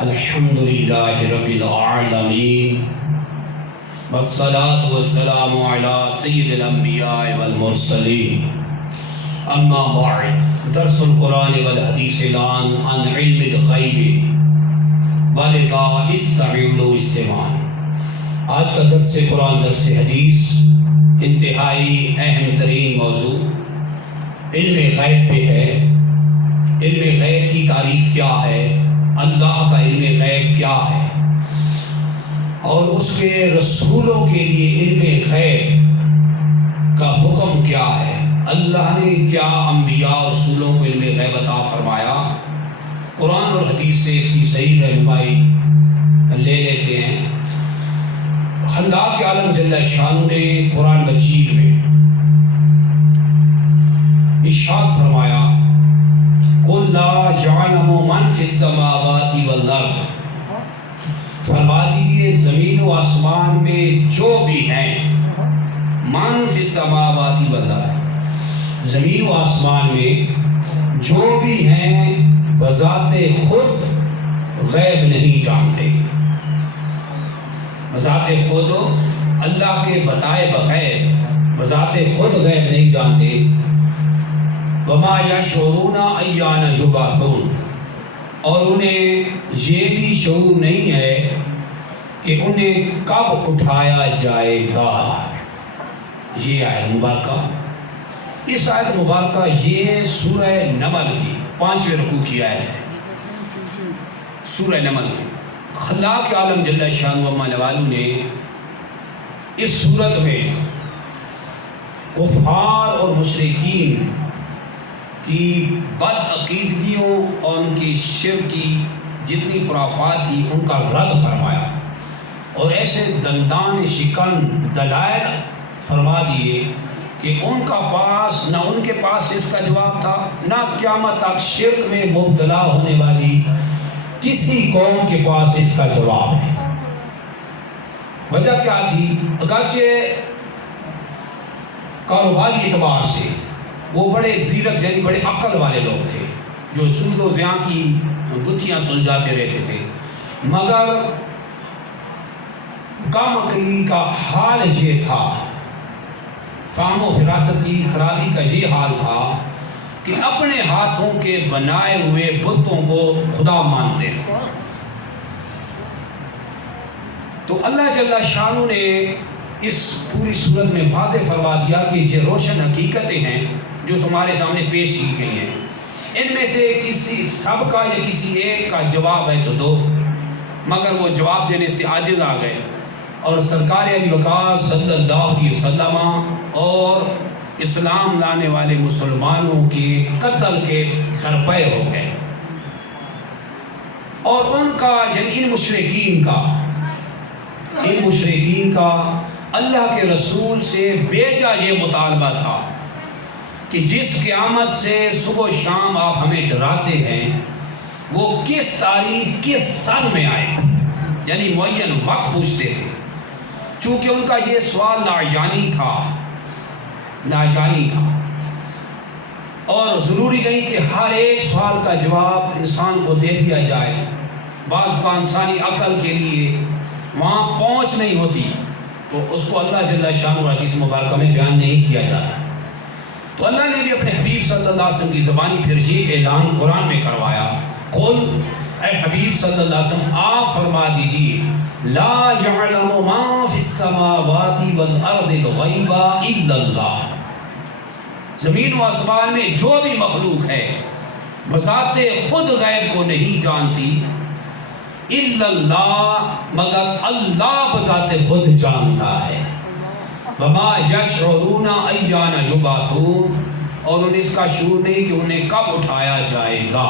الحمدللہ رب العالمین والصلاة والسلام علی سید الانبیاء والمرسلین اما بعد درس القرآن والحدیث الان عن علم الغیب ولذا استعینوا استماعا۔ آج کا درس قرآن درس حدیث انتہائی اہم ترین موضوع علم غیب پہ ہے۔ علم غیب کی تعریف کیا ہے، اللہ کا علم غیب کیا ہے، اور اس کے رسولوں کے لیے علم غیب کا حکم کیا ہے، اللہ نے کیا انبیاء رسولوں کو علم غیب عطا فرمایا۔ قرآن اور حدیث سے اس کی صحیح رہنمائی لے لیتے ہیں۔ خلاق عالم جل شانہ نے قرآن مجید میں ارشاد فرمایا قُلْ لَا يَعْلَمُ مَنْ فِي السَّمَاوَاتِ وَالْأَرْضِ، فرما دیجئے زمین و آسمان میں جو بھی ہیں، مَنْ فِي السَّمَاوَاتِ وَالْأَرْضِ، زمین و آسمان میں جو بھی ہیں بذات خود غیب نہیں جانتے۔ بذات خود اللہ کے بتائے بغیر بذات خود غیب نہیں جانتے۔ وما یشعرون ایان یبعثون، اور انہیں یہ بھی شعور نہیں ہے کہ انہیں کب اٹھایا جائے گا۔ یہ آیت مبارکہ، اس آیت مبارکہ یہ سورہ نمل کی 5ویں رکوع کی آیت ہے۔ سورہ نمل کی خلاق عالم جل شانہ و والو نے اس صورت میں کفار اور مشرکین کی بد عقیدگیوں اور ان کی شرک کی جتنی خرافات تھی ان کا رد فرمایا، اور ایسے دندان شکن دلائل فرما دیے کہ ان کے پاس اس کا جواب تھا، نہ قیامت تک شرک میں مبتلا ہونے والی کسی قوم کے پاس اس کا جواب ہے۔ وجہ کیا تھی؟ اگرچہ کاروباری اعتبار سے وہ بڑے زیرک یعنی بڑے عقل والے لوگ تھے جو سود و زیاں کی گتھیاں سلجھاتے رہتے تھے، مگر کم عقلی کا حال یہ تھا، فہم و فراست کی خرابی کا یہ حال تھا کہ اپنے ہاتھوں کے بنائے ہوئے بتوں کو خدا مانتے تھے۔ تو اللہ جل شانہ نے اس پوری صورت میں واضح فرما دیا کہ یہ روشن حقیقتیں ہیں جو تمہارے سامنے پیش کی گئی ہیں، ان میں سے کسی سب کا یا کسی ایک کا جواب ہے تو دو، مگر وہ جواب دینے سے عاجز آ گئے، اور سرکار علی وقار صلی اللہ علیہ وسلم اور اسلام لانے والے مسلمانوں کے قتل کے درپے ہو گئے، اور ان کا یعنی ان مشرکین کا اللہ کے رسول سے بیجا یہ مطالبہ تھا کہ جس قیامت سے صبح و شام آپ ہمیں ڈراتے ہیں وہ کس تاریخ کس سن میں آئے گا، یعنی معین وقت پوچھتے تھے، چونکہ ان کا یہ سوال لاجانی تھا، اور ضروری نہیں کہ ہر ایک سوال کا جواب انسان کو دے دیا جائے، بعض کا انسانی عقل کے لیے وہاں پہنچ نہیں ہوتی تو اس کو اللہ جل شانہ حدیث مبارکہ میں بیان نہیں کیا جاتا۔ تو اللہ نے بھی اپنے حبیب صلی اللہ علیہ وسلم کی زبانی پھر یہ اعلان قرآن میں کروایا، قل، اے حبیب صلی اللہ علیہ وسلم آپ فرما دیجئے، لا یعلم ما فی السماوات والارض الغیب الا اللہ، زمین و آسمان میں جو بھی مخلوق ہے بذات خود غیب کو نہیں جانتی، الا اللہ، مگر اللہ بذات خود جانتا ہے، وما یشعرون ایان یبعثون، اور انہیں اس کا شعور نہیں کہ انہیں کب اٹھایا جائے گا۔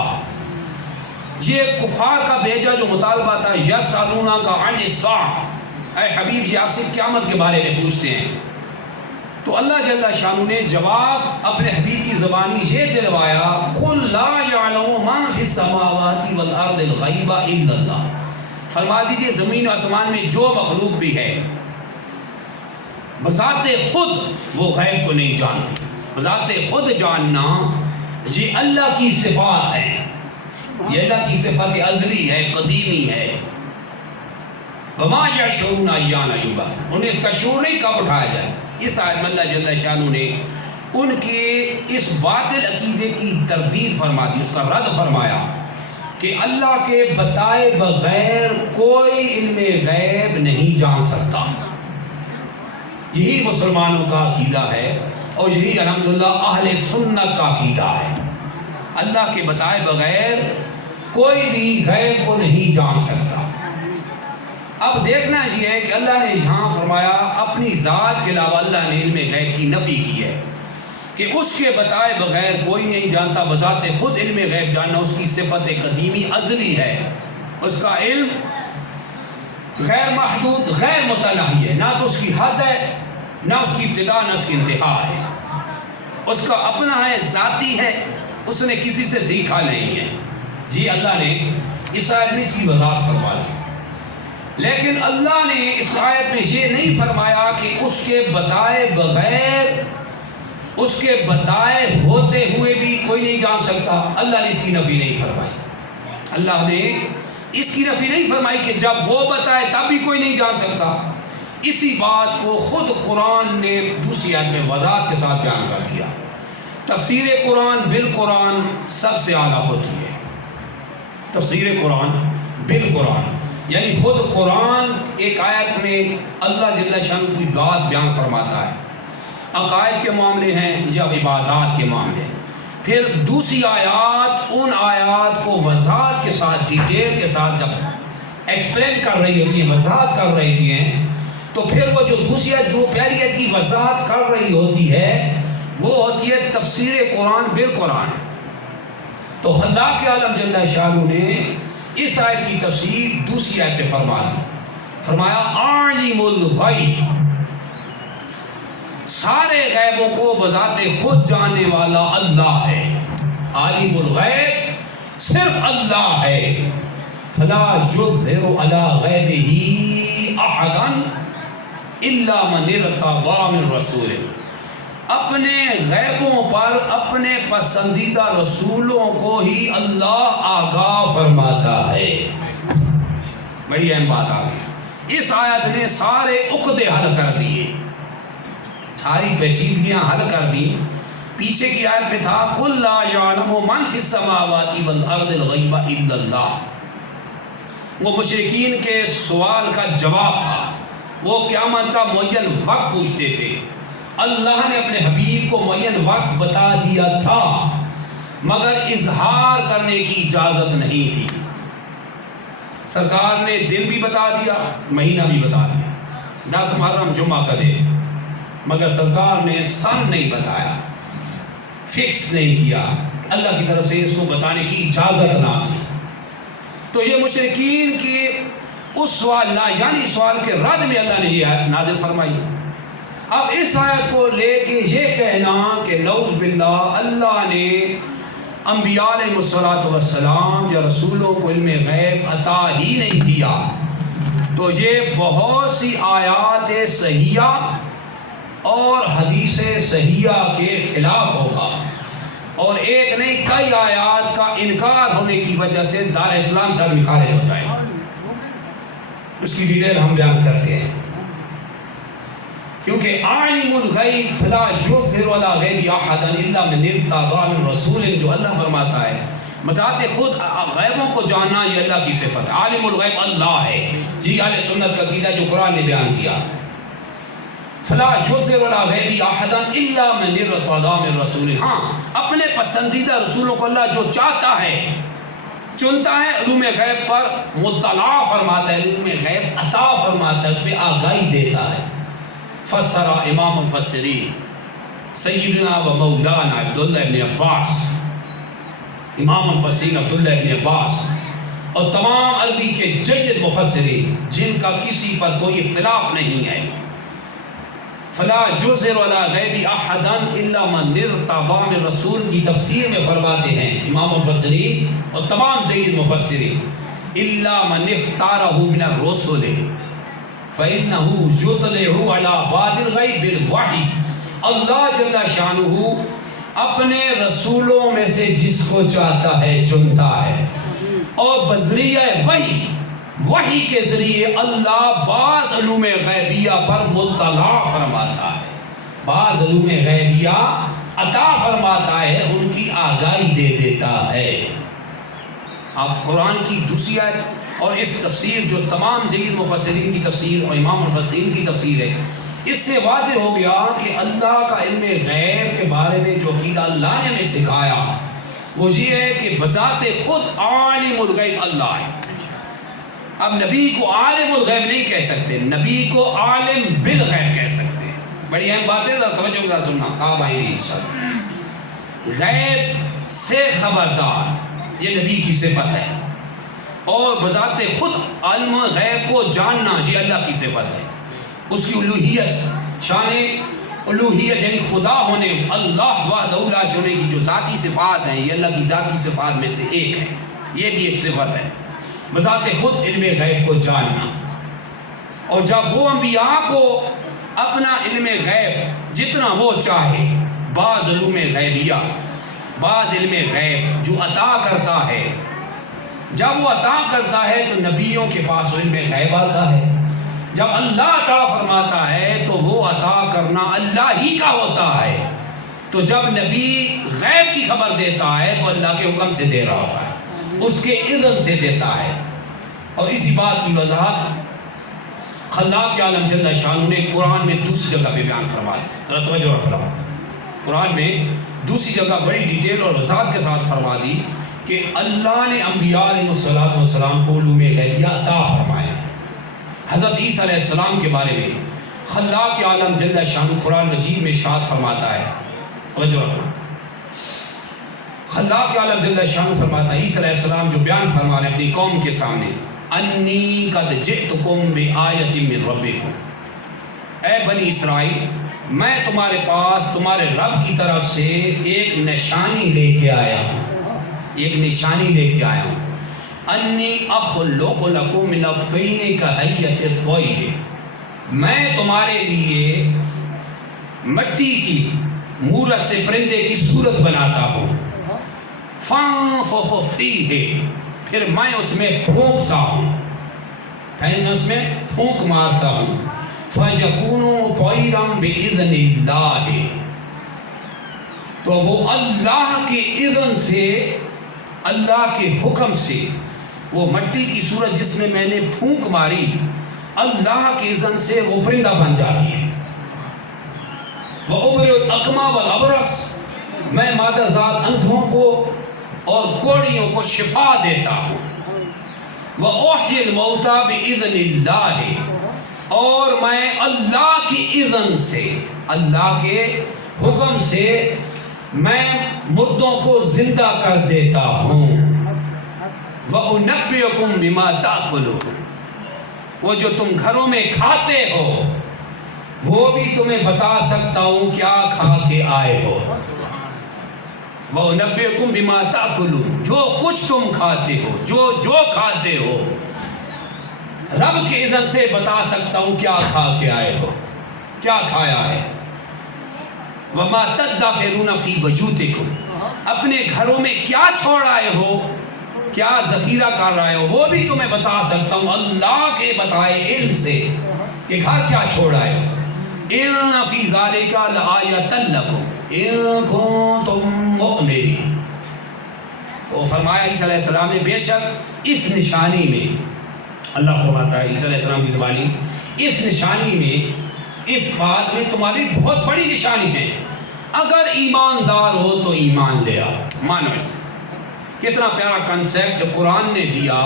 یہ کفار کا بیجا جو مطالبہ تھا، یسألونک عن الساعۃ، اے حبیب جی آپ سے قیامت کے بارے میں پوچھتے ہیں، تو اللہ جل شانہ نے جواب اپنے حبیب کی زبانی یہ دلوایا، قل لا یعلم من فی السماوات والارض الغیب الا اللہ، فرما دیجئے زمین و آسمان میں جو مخلوق بھی ہے بذات خود وہ غیب کو نہیں جانتی۔ بذات خود جاننا یہ اللہ کی صفات ہے، یہ اللہ کی صفت ازلی ہے، قدیمی ہے۔ وما یشعرون ایان یبعثون، انہیں اس کا شعور نہیں کب اٹھایا جائے۔ اس آیت میں اللہ جل شانہ نے ان کے اس باطل عقیدے کی تردید فرما دی، اس کا رد فرمایا کہ اللہ کے بتائے بغیر کوئی علم غیب نہیں جان سکتا۔ یہی مسلمانوں کا عقیدہ ہے اور یہی الحمدللہ اہل سنت کا عقیدہ ہے۔ اللہ کے بتائے بغیر کوئی بھی غیب کو نہیں جان سکتا۔ اب دیکھنا یہ ہے کہ اللہ نے یہاں فرمایا اپنی ذات کے علاوہ اللہ نے علم غیب کی نفی کی ہے کہ اس کے بتائے بغیر کوئی نہیں جانتا۔ بذات خود علم غیب جاننا اس کی صفت قدیمی ازلی ہے، اس کا علم غیر محدود غیر متناہی ہے، نہ تو اس کی حد ہے نہ اس کی ابتدا نہ اس کی انتہا ہے، اس کا اپنا ہے، ذاتی ہے، اس نے کسی سے سیکھا نہیں ہے۔ جی اللہ نے اس آیت میں اس کی وضاحت فرما دی، لیکن اللہ نے اس آیت میں یہ نہیں فرمایا کہ اس کے بتائے بغیر، اس کے بتائے ہوتے ہوئے بھی کوئی نہیں جان سکتا۔ اللہ نے اس کی نفی نہیں فرمائی، اللہ نے اس کی نفی نہیں فرمائی کہ جب وہ بتائے تب بھی کوئی نہیں جان سکتا۔ اسی بات کو خود قرآن نے دوسری آیت میں وضاحت کے ساتھ بیان کر دیا۔ تفسیر قرآن بالقرآن سب سے اعلیٰ ہوتی ہے، تفسیر قرآن بالقرآن، یعنی خود قرآن ایک آیت میں اللہ جل شانہ کوئی بات بیان فرماتا ہے، عقائد کے معاملے ہیں یا عبادات کے معاملے، پھر دوسری آیات ان آیات کو وضاحت کے ساتھ ڈیٹیل کے ساتھ جب ایکسپلین کر رہی ہوتی ہیں، وضاحت کر رہی ہوتی ہیں، تو پھر وہ جو دوسری آیت جو پہلی آیت کی وضاحت کر رہی ہوتی ہے وہ ہوتی ہے تفسیر قرآن بالقرآن۔ تو اللہ کے عالم جل شانہ نے اس آیت کی تفسیر دوسری آیت سے فرما دی، فرمایا عالم الغیب، سارے غیبوں کو بذات خود جاننے والا اللہ ہے۔ عالم الغیب صرف اللہ ہے۔ فلا یظہر علی غیبہ احدا الا من ارتضی من رسول، اپنے غیبوں پر اپنے پسندیدہ رسولوں کو ہی اللہ آگاہ فرماتا ہے۔ بڑی اہم بات آ گئی، اس آیت نے سارے عقدے حل کر دیے، ساری پیچیدگیاں حل کر دی۔ پیچھے کی آیت میں تھا قل لا یعلم من فی السماوات والارض الغیب الا اللہ، وہ مشرکین کے سوال کا جواب تھا، وہ قیامت کا معین وقت پوچھتے تھے، اللہ نے اپنے حبیب کو معین وقت بتا دیا تھا مگر اظہار کرنے کی اجازت نہیں تھی۔ سرکار نے دن بھی بتا دیا، مہینہ بھی بتا دیا، 10 محرم جمعہ کا دن، مگر سرکار نے سن نہیں بتایا، فکس نہیں کیا، اللہ کی طرف سے اس کو بتانے کی اجازت نہ تھی۔ تو یہ مشرکین کی اس سوال یعنی سوال کے رد میں اللہ نے یہ آیت نازل فرمائی۔ اب اس آیت کو لے کے یہ کہنا کہ نعوذ باللہ اللہ نے انبیاء علیہ السلام یا رسولوں کو علم غیب عطا ہی نہیں دیا، تو یہ بہت سی آیات صحیحہ اور حدیث صحیحہ کے خلاف ہوگا، اور ایک نہیں کئی آیات کا انکار ہونے کی وجہ سے دار اسلام سے آدمی خارج ہو جائے گا۔ اس کی ڈیٹیل ہم بیان کرتے ہیں، کیونکہ عالم الغیب فلا یظہر علی غیبہ احدا الا من ارتضی من رسول، جو اللہ فرماتا ہے بذات خود غیبوں کو جاننا یہ اللہ کی صفت، عالم الغیب اللہ ہے۔ جی اہل سنت کا عقیدہ جو قرآن نے بیان کیا، فلا یظہر علی غیبہ احدا الا من ارتضی من رسول، ہاں اپنے پسندیدہ رسولوں کو اللہ جو چاہتا ہے چنتا ہے، علوم غیب پر مطلع فرماتا ہے، علوم غیب عطا فرماتا ہے، اس پہ آگاہی دیتا ہے۔ فسر امام المفسرین سیدنا و مولانا عبداللہ ابن عباس، امام المفسرین عبداللہ ابن عباس اور تمام عربی کے جید مفسرین جن کا کسی پر کوئی اختلاف نہیں ہے، فلا یظہر علی غیبہ احدا الا من ارتضی من رسول کی تفسیر میں فرماتے ہیں امام المفسرین اور تمام جید مفسرین، الا من اختارہ من الرسل فإنه يطلع على بعض الغیب بالوحی، اللہ جل شانہ اپنے رسولوں میں سے جس کو چاہتا ہے چنتا ہے، اور بذریعہ وحی کے ذریعے اللہ بعض علوم غیبیہ پر مطلع فرماتا ہے، بعض علوم غیبیہ عطا فرماتا ہے، ان کی آگاہی دے دیتا ہے۔ آپ قرآن کی دوسری آیت اور اس تفسیر جو تمام جید مفسرین کی تفسیر اور امام المفسرین کی تفسیر ہے، اس سے واضح ہو گیا کہ اللہ کا علم غیب کے بارے میں جو عقیدہ اللہ نے ہمیں سکھایا وہ یہ ہے کہ بذات خود عالم الغیب اللہ ہے۔ اب نبی کو عالم الغیب نہیں کہہ سکتے، نبی کو عالم بالغیب کہہ سکتے ہیں۔ بڑی اہم بات ہے، توجہ کے ساتھ سننا۔ آبائی سب غیب سے خبردار، یہ نبی کی صفت ہے، اور بذات خود علم غیب کو جاننا یہ اللہ کی صفت ہے۔ اس کی الوہیت، شان الوہیت یعنی خدا ہونے، اللہ وحدہ لا شریک ہونے کی جو ذاتی صفات ہیں، یہ اللہ کی ذاتی صفات میں سے ایک ہے، یہ بھی ایک صفت ہے، بذات خود علم غیب کو جاننا۔ اور جب وہ انبیاء کو اپنا علم غیب جتنا وہ چاہے، بعض علوم غیبیہ، بعض علم غیب جو عطا کرتا ہے، جب وہ عطا کرتا ہے تو نبیوں کے پاس علم غیب آتا ہے۔ جب اللہ عطا فرماتا ہے تو وہ عطا کرنا اللہ ہی کا ہوتا ہے۔ تو جب نبی غیب کی خبر دیتا ہے تو اللہ کے حکم سے دے رہا ہوتا ہے، اس کے اذن سے دیتا ہے۔ اور اسی بات کی وضاحت خلاق عالم جل شانہ نے قرآن میں دوسری جگہ پہ بیان فرمایا۔ ذرا توجہ رکھنا، قرآن میں دوسری جگہ بڑی ڈیٹیل اور وضاحت کے ساتھ فرما دی کہ اللہ نے انبیاء علیہ السلام کو علوم غیبیہ عطا فرمایا۔ حضرت عیسیٰ علیہ السلام کے بارے میں خلاق عالم جل شانہ قرآن مجید میں ارشاد فرماتا ہے، توجہ رکھنا، خلاق عالم جل شانہ فرماتا ہے، عیسیٰ علیہ السلام جو بیان فرما رہے ہیں اپنی قوم کے سامنے، انی قد جئتکم بآیۃ من ربکم، اے بنی اسرائیل میں تمہارے پاس تمہارے رب کی طرف سے ایک نشانی لے کے آیا ہوں، ایک نشانی لے کے آیا ہوں، انی اخلق لکم من الطین کہیۃ الطیر، میں تمہارے لیے مٹی کی مورت سے پرندے کی صورت بناتا ہوں، فانفخ فیہ، پھر میں اس میں پھونکتا ہوں، میں اس میں پھونک مارتا ہوں، فَيَكُونُ طَيْرًا بِإِذْنِ اللَّهِ، تو وہ اللہ کے اذن سے، اللہ کے حکم سے، وہ مٹی کی صورت جس میں میں نے پھونک ماری، اللہ کے اذن سے وہ پرندہ بن جاتی ہے۔ وَأُبْرِئُ الْأَكْمَحَ وَالْأَبْرَصَ، میں مادہ ذات اندھوں کو اور کوڑیوں کو شفا دیتا ہوں، وَأُحْيِي الْمَوْتَى بِإِذْنِ اللَّهِ، اور میں اللہ کی اذن سے، اللہ کے حکم سے میں مردوں کو زندہ کر دیتا ہوں، وَأُنَبِّئُكُم بِمَا تَأْكُلُونَ، وہ جو تم گھروں میں کھاتے ہو وہ بھی تمہیں بتا سکتا ہوں کیا کھا کے آئے ہو، وَأُنَبِّئُكُم بِمَا تَأْكُلُونَ، جو کچھ تم کھاتے ہو، جو کھاتے ہو، رب کے اذن سے بتا سکتا ہوں کیا کھا کے آئے ہو، کیا کھایا ہے۔ وَمَا تَدَّخِرُونَ فِي بُيُوتِكُمْ، اپنے گھروں میں کیا چھوڑ آئے ہو، کیا ذخیرہ کر رہے ہو، وہ بھی تمہیں بتا سکتا ہوں اللہ کے بتائے علم سے کہ گھر کیا چھوڑ آئے ہو۔ إِنَّ فِي ذَلِكَ لَآيَةً لَكُمْ إِن كُنتُم مُؤْمِنِينَ، تو فرمایا عیسیٰ علیہ السلام نے بے شک اس نشانی میں، اللہ فرماتا ہے عیسیٰ علیہ السلام کی زبانی، اس نشانی میں، اس بات میں تمہاری بہت بڑی نشانی ہے، اگر ایماندار ہو تو ایمان لے آؤ۔ مانو اسے، کتنا پیارا کنسیپٹ قرآن نے دیا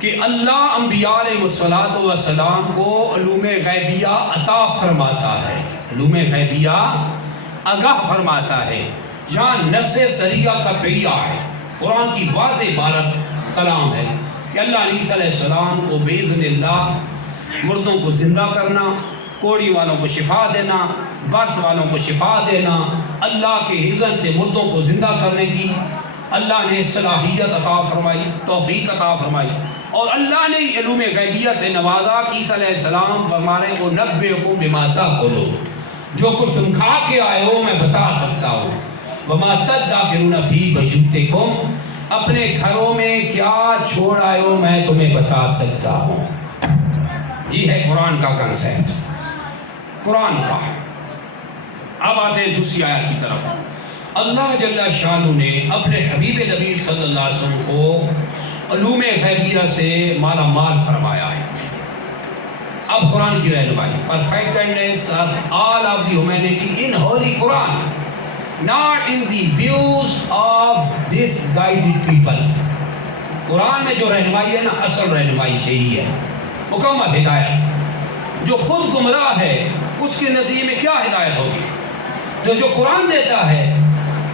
کہ اللہ انبیاء علیہ السلام کو علوم غیبیہ عطا فرماتا ہے، علوم غیبیہ آگاہ فرماتا ہے، جہاں نص صریحہ قطعیہ ہے، قرآن کی واضح عبارت کلام ہے کہ اللہ نے عیسیٰ علیہ السلام کو باذن اللہ مردوں کو زندہ کرنا، کوڑی والوں کو شفا دینا، برس والوں کو شفا دینا، اللہ کے اذن سے مردوں کو زندہ کرنے کی اللہ نے صلاحیت عطا فرمائی، توفیق عطا فرمائی، اور اللہ نے علوم غیبیہ سے نوازا کہ عیسیٰ علیہ السلام فرما رہے کو نبئکم بما تاکلون، جو کچھ تم کھا کے آئے ہو میں بتا سکتا ہوں، وما تدخرون فی بیوتکم، اپنے گھروں میں کیا چھوڑ آئے ہو میں تمہیں بتا سکتا ہوں. یہ ہے قرآن کا کنسیپٹ، قرآن کا. اب آتے ہیں دوسری آیت کی طرف. اللہ جل شانہ نے اپنے حبیب نبی صلی اللہ علیہ وسلم کو علوم غیبیہ سے مالا مال فرمایا ہے. اب قرآن کی رہنمائی، perfectness of all of the humanity in holy Quran, not in the views of misguided people. قرآن میں جو رہنمائی ہے نا، اصل رہنمائی یہی ہے، مکمل ہدایت. جو خود گمراہ ہے اس کے نظریے میں کیا ہدایت ہوگی؟ تو جو قرآن دیتا ہے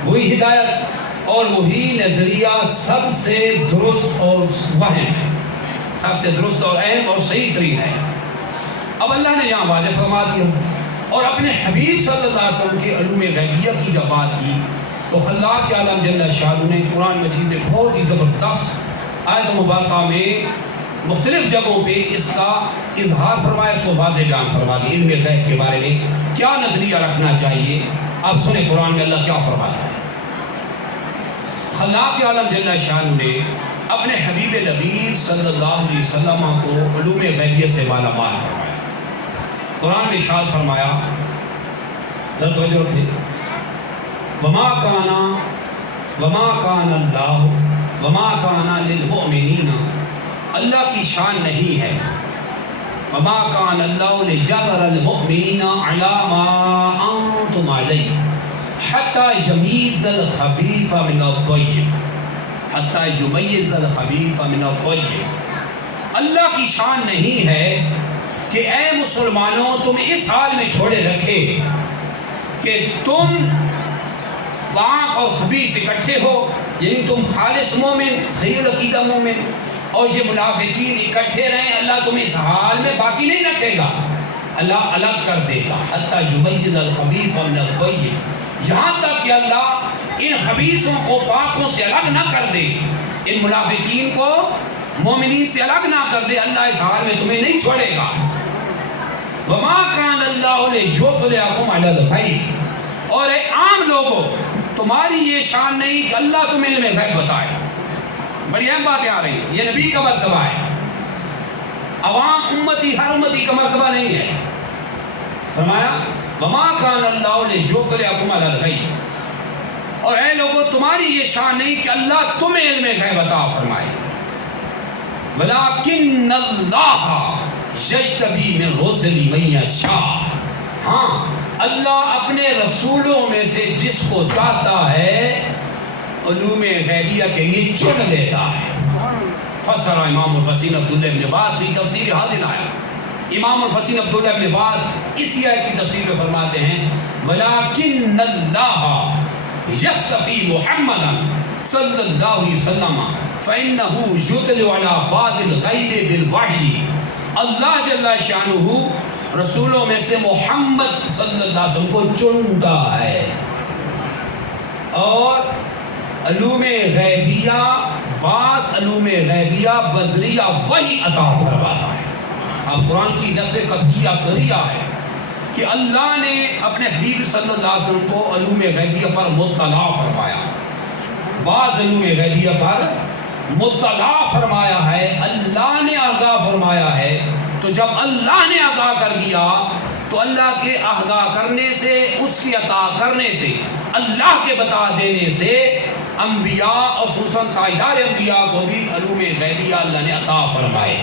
وہی ہدایت اور وہی نظریہ سب سے درست اور وہم ہے، سب سے درست اور اہم اور صحیح ترین ہے. اب اللہ نے یہاں واضح فرما دیا اور اپنے حبیب صلی اللہ علیہ وسلم کے علوم غیبیہ کی جب بات کی تو خلاق عالم جل شانہ نے قرآن مجید میں بہت ہی زبردست آیت مبارکہ میں مختلف جگہوں پہ اس کا اظہار فرمایا، اس کو واضح بیان فرما دیا علم غیب کے بارے میں کیا نظریہ رکھنا چاہیے. آپ سنیں قرآن میں اللہ کیا فرماتا ہے. خلاق عالم جل شانہ نے اپنے حبیب نبی صلی اللہ علیہ وسلم کو علوم غیبیہ سے مالا مال فرمایا. قرآن میں ارشاد فرمایا، توجہ رکھیں، وما کان اللہ وما کان للمؤمنین، اللہ کی شان نہیں ہے، وما کان اللہ لیذر المؤمنین علی ما انتم علیہ حتی یمیز الخبیث من الطیب، حتی یمیز الخبیث من الطیب. اللہ کی شان نہیں ہے کہ اے مسلمانوں تم اس حال میں چھوڑے رکھے کہ تم پاک اور خبیث اکٹھے ہو، یعنی تم خالص مومن صحیح العقیدہ مومن اور یہ منافقین اکٹھے رہیں. اللہ تم اس حال میں باقی نہیں رکھے گا، اللہ الگ کر دے گا. حتی یمیز الخبیث من الطیب، یہاں تک کہ اللہ ان خبیثوں کو پاکوں سے الگ نہ کر دے، ان منافقین کو مومنین سے الگ نہ کر دے. اللہ اس حال میں تمہیں نہیں چھوڑے گا. وما کان اللہ لیطلعکم علی الغیب، اور اے عام لوگوں تمہاری یہ شان نہیں کہ اللہ تمہیں علم غیب بتائے. بڑی اہم باتیں آ رہی ہیں، یہ نبی کا مرتبہ ہے، عوام امتی ہر امتی کا مرتبہ نہیں ہے. فرمایا وما کان اللہ لیطلعکم علی الغیب، اور اے لوگوں تمہاری یہ شان نہیں کہ اللہ تمہیں علم غیب عطا فرمائے. ولکن اللہ یجتبی من رسلہ من یشاء، ہاں اللہ اپنے رسولوں میں سے جس کو چاہتا ہے علوم غیبیہ کے لیے چن لیتا ہے. فسر امام الفسین عبداللہ ابن عباس کی تفسیر حاضر آیا. امام الفسین عبداللہ ابن عباس اسی آیت کی تفسیر میں فرماتے ہیں ولیکن اللہ یصفی محمدا صلی اللہ علیہ وسلم فإنہ یطلع علی بعض الغیب بالوحی. اللہ جل شانہ رسولوں میں سے محمد صلی اللہ علیہ وسلم کو چنتا ہے اور علوم غیبیہ، بعض علوم غیبیہ بذریعہ وحی عطا فرماتا ہے. اب قرآن کی نص قطعیہ صریحہ ہے کہ اللہ نے اپنے حبیب صلی اللہ علیہ وسلم کو علوم غیبیہ پر مطلع فرمایا، بعض علوم غیبیہ پر مطلع فرمایا ہے، اللہ نے آگاہ فرمایا ہے. تو جب اللہ نے آگاہ کر دیا تو اللہ کے آگاہ کرنے سے، اس کی عطا کرنے سے، اللہ کے بتا دینے سے انبیاء اور خصوصاً تاجدار انبیاء کو بھی علوم غیبیہ اللہ نے عطا فرمائے.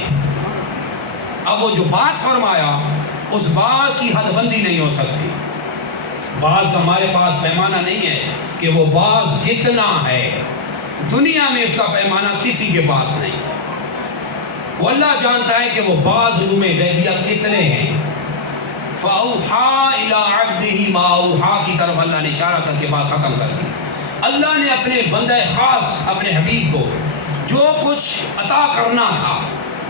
اب وہ جو بعض فرمایا اس بعض کی حد بندی نہیں ہو سکتی. بعض کا ہمارے پاس پیمانہ نہیں ہے کہ وہ بعض کتنا ہے، دنیا میں اس کا پیمانہ کسی کے پاس نہیں. وہ اللہ جانتا ہے کہ وہ بعض علوم غیبیہ کتنے ہیں. فَأَوْحَا إِلَىٰ عَبْدِهِ مَا أَوْحَا کی طرف اللہ نے اشارہ کر کے بات ختم کر دی. اللہ نے اپنے بندہ خاص اپنے حبیب کو جو کچھ عطا کرنا تھا،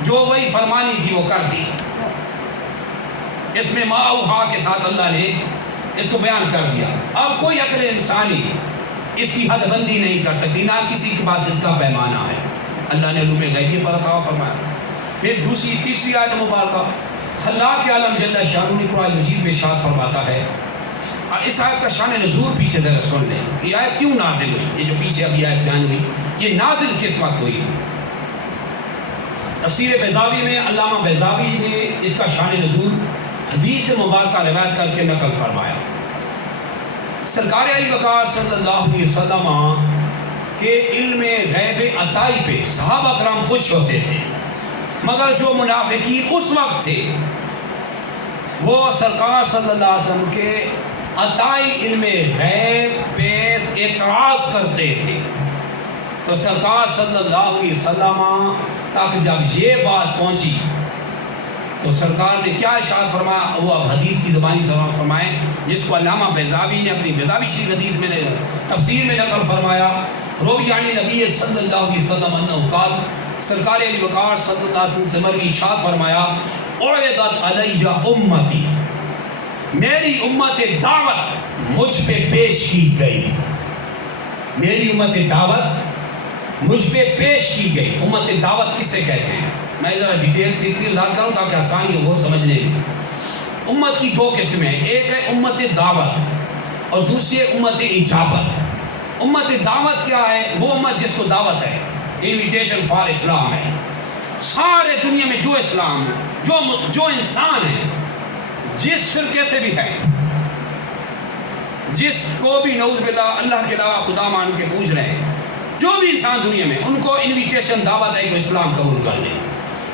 جو وہی فرمانی تھی وہ کر دی. اس میں ما اوحا کے ساتھ اللہ نے اس کو بیان کر دیا. اب کوئی عقل انسانی اس کی حد بندی نہیں کر سکتی، نہ کسی کے پاس اس کا پیمانہ ہے. اللہ نے علوم غیبی پر عطا فرمایا. پھر تیسری آیت مبارکہ خلاق عالم جل شانہ نے قرآن مجید میں ارشاد فرماتا ہے اور اس آیت کا شان نزول پیچھے ذرا سن لیں، یہ آیت کیوں نازل ہوئی؟ یہ جو پیچھے ابھی آیت بیان ہوئی یہ نازل کس وقت ہوئی تھی؟ تفسیر بیضاوی میں علامہ بیضاوی نے اس کا شان نزول حدیث مبارکہ روایت کر کے نقل فرمایا۔ سرکار علی وقار صلی اللہ علیہ وسلم کے علم غیب عطائی پہ صحابہ کرام خوش ہوتے تھے، مگر جو منافقین اس وقت تھے وہ سرکار صلی اللہ علیہ وسلم کے عطائی علم غیب پہ اعتراض کرتے تھے۔ تو سرکار صلی اللہ علیہ وسلم تک جب یہ بات پہنچی تو سرکار نے کیا ارشاد فرمایا؟ وہ اب حدیث کی زبانی سلام فرمائیں، جس کو علامہ بیضاوی نے اپنی بیضاوی شریف حدیث میں تفسیر میں نقل فرمایا۔ روی عن نبی صلی اللہ علیہ وسلم انہ قال، سرکار علی وقار صلی اللہ علیہ وسلم سے مروی ارشاد فرمایا، اعرضت علی امتی، میری امت دعوت مجھ پہ پیش کی گئی، میری امت دعوت مجھ پہ پیش کی گئی۔ امت دعوت کس سے کہتے ہیں؟ میں ذرا ڈیٹیل سے اس لیے وضاحت کروں تاکہ آسانی ہو سمجھنے میں۔ امت کی دو قسمیں ہیں، ایک ہے امت دعوت اور دوسری ہے امت اجابت۔ امت دعوت کیا ہے؟ وہ امت جس کو دعوت ہے، انویٹیشن فار اسلام ہے۔ سارے دنیا میں جو اسلام جو انسان ہے، جس فرقے سے بھی ہے، جس کو بھی نعوذ باللہ اللہ کے علاوہ خدا مان کے پوچھ رہے ہیں، جو بھی انسان دنیا میں، ان کو انویٹیشن دعوت ہے کہ اسلام قبول کر لیں،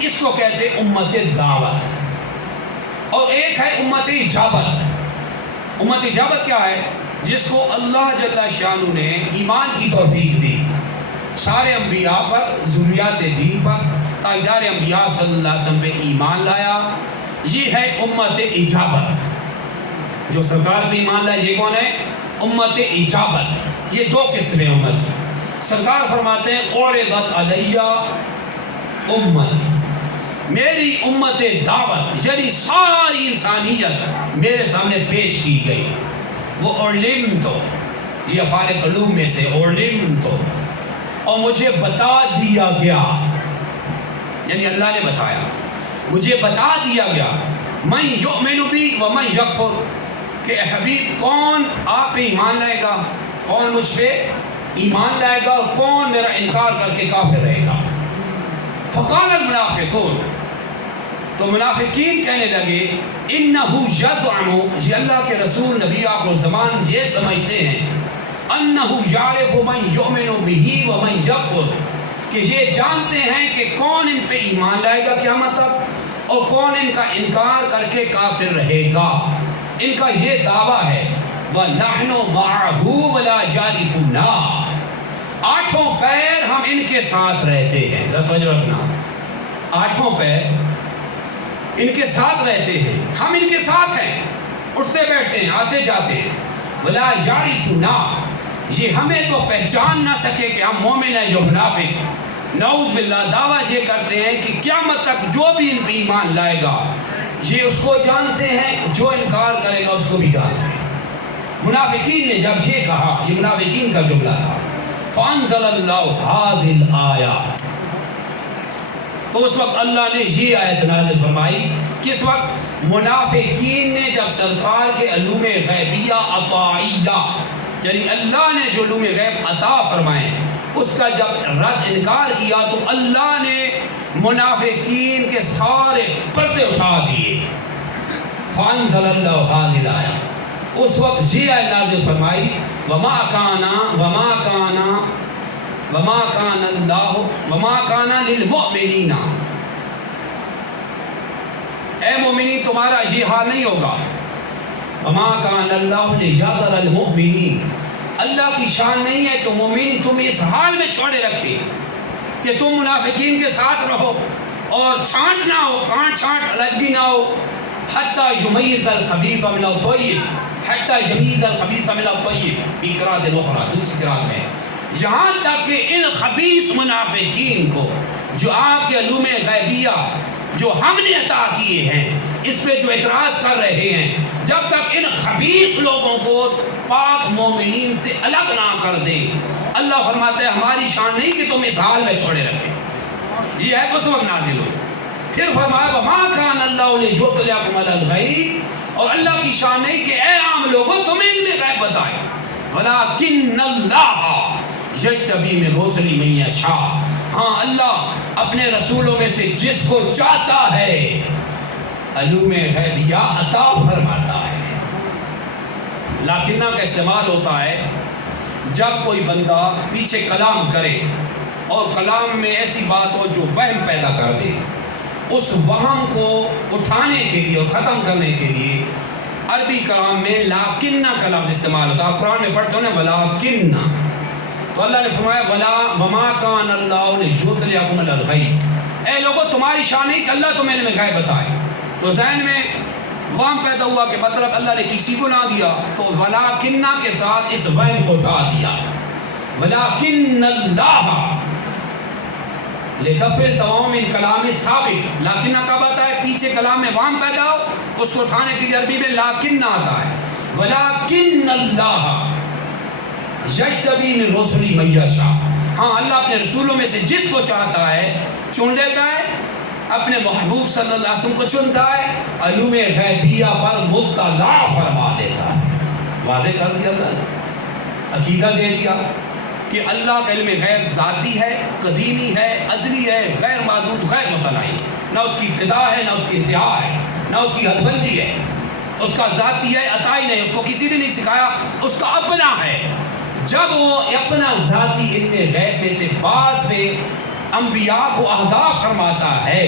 اس کو کہتے ہیں امت دعوت۔ اور ایک ہے امت اجابت۔ امت اجابت کیا ہے؟ جس کو اللہ جل شانہ نے ایمان کی توفیق دی، سارے انبیاء پر، ذریات دین پر، تاجدار انبیاء صلی اللہ علیہ وسلم پہ ایمان لایا، یہ ہے امت اجابت۔ جو سرکار پہ ایمان لایا یہ کون ہے؟ امت اجابت۔ یہ دو قسمیں امت کی۔ سرکار فرماتے ہیں اعرضت علی امتی، میری امت دعوت یعنی ساری انسانیت میرے سامنے پیش کی گئی۔ وہ علمت، یہ افعال قلوب میں سے علمت، اور مجھے بتا دیا گیا، یعنی اللہ نے بتایا، مجھے بتا دیا گیا، من یؤمن بی ومن یکفر، کہ اے حبیب کون آپ پہ ایمان لائے گا، کون مجھ پہ ایمان لائے گا، اور کون میرا انکار کر کے کافر رہے گا۔ فقال المنافقون، تو منافقین کہنے لگے، انہو یزعم، یہ اللہ کے رسول نبی آخر الزمان یہ سمجھتے ہیں، انہو یعرف من یؤمن بہ ومن یکفر، کہ یہ جانتے ہیں کہ کون ان پہ ایمان لائے گا قیامت تک اور کون ان کا انکار کر کے کافر رہے گا۔ ان کا یہ دعویٰ ہے، وَنَحْنُ مَعَهُ وَلَا يَعْرِفُنَا، آٹھوں پیر ہم ان کے ساتھ رہتے ہیں۔ ذرا توجہ رکھنا، آٹھوں پیر ان کے ساتھ رہتے ہیں، ہم ان کے ساتھ ہیں، اٹھتے بیٹھتے ہیں، آتے جاتے ہیں۔ وَلَا يَعْرِفُنَا، یہ ہمیں تو پہچان نہ سکے کہ ہم مومن ہیں۔ جو منافق نعوذ باللہ دعویٰ یہ کرتے ہیں کہ قیامت تک جو بھی ان پہ ایمان لائے گا یہ اس کو جانتے ہیں، جو انکار کرے گا اس کو بھی جانتے ہیں۔ منافقین نے جب یہ کہا، یہ منافقین کا جملہ تھا، فَأَنزَلَ اللَّهُ هَذِهِ الْآيَةَ، تو اس وقت اللہ نے یہ آیت نازل فرمائی۔ کس وقت؟ منافقین نے جب سرکار کے علوم غیبیہ عطائیہ، یعنی اللہ نے جو علوم غیب عطا فرمائے اس کا جب رد انکار کیا تو اللہ نے منافقین کے سارے پردے اٹھا دیے۔ فَأَنزَلَ اللَّهُ هَذِهِ الْآيَةَ، اس وقت یہ آیت نازل فرمائی، وَمَا كَانَ لِلْمُؤْمِنِينَ، اے مومنین تمہارا یہ حال نہیں ہوگا۔ وَمَا كَانَ اللَّهُ لِيَذَرَ الْمُؤْمِنِينَ، اللہ کی شان نہیں ہے کہ مومنین تم اس حال میں چھوڑے رکھے کہ تم منافقین کے ساتھ رہو اور چھانٹ نہ ہو، کانٹ چھانٹ علیحدگی نہ ہو، حتیٰ یمیز الخبیث من الطیب، حتیٰ یمیز الخبیث من الطیب، فی قرأۃ اخری، دوسری قرأت میں، یہاں تک کہ ان خبیث منافقین کو جو آپ کے علوم غیبیہ جو ہم نے عطا کیے ہیں اس پہ جو اعتراض کر رہے ہیں، جب تک ان خبیث لوگوں کو پاک مومنین سے الگ نہ کر دیں، اللہ فرماتا ہے ہماری شان نہیں کہ تم اس حال میں چھوڑے رکھیں۔ یہ ہے اس وقت نازل ہوئی۔ پھر فرمایا وَمَا كَانَ اللَّهُ لِيُطْلِعَكُمْ عَلَى الْغَيْبِ، اور اللہ کی شان نہیں کہ اے عام لوگوں تمہیں نے غیب بتائے، ولیکن اللہ یجتبی من رسلہ من یشاء، ہاں اللہ اپنے رسولوں میں سے جس کو چاہتا ہے علوم غیبیہ عطا فرماتا ہے۔ لیکنہ کا استعمال ہوتا ہے جب کوئی بندہ پیچھے کلام کرے اور کلام میں ایسی بات ہو جو وہم پیدا کر دے، اس وہم کو اٹھانے کے لیے اور ختم کرنے کے لیے عربی کلام میں لاکنہ کا لفظ استعمال ہوتا ہے۔ قرآن میں پڑھتے ہو نا ولاکنہ، تو اللہ نے فرمایا وما کان اللہ لیطلعکم علی الغیب، اے لوگوں تمہاری شان نہیں کہ اللہ تمہیں علم غیب بتائے۔ تو ذہن میں وہم پیدا ہوا کہ مطلب اللہ نے کسی کو نہ دیا، تو ولاکنہ کے ساتھ اس وہم کو اٹھا دیا، ولاکن اللہ لدفع التوام من کلام سابق، لیکنہ کب آتا ہے؟ پیچھے کلام میں وہم پیدا ہو، اس کو اٹھانے کے لیے عربی میں لاکنہ آتا ہے۔ ولاکن اللہ یجتبی من رسلہ من یشاء، ہاں اللہ اپنے رسولوں میں سے جس کو چاہتا ہے چن لیتا ہے، اپنے محبوب صلی اللہ علیہ وسلم کو چنتا ہے، علوم غیبیہ پر مطلع فرما دیتا ہے۔ واضح کر دیا اللہ نے، عقیدہ دے دیا کہ اللہ کا علم غیب ذاتی ہے، قدیمی ہے، ازلی ہے، غیر محدود، غیر متناہی، نہ اس کی ابتدا ہے نہ اس کی انتہا ہے، نہ اس کی حد بندی ہے، اس کا ذاتی ہے، عطائی نہیں، اس کو کسی نے نہیں سکھایا، اس کا اپنا ہے۔ جب وہ اپنا ذاتی علم غیب میں سے بعض میں انبیاء کو آگاہ فرماتا ہے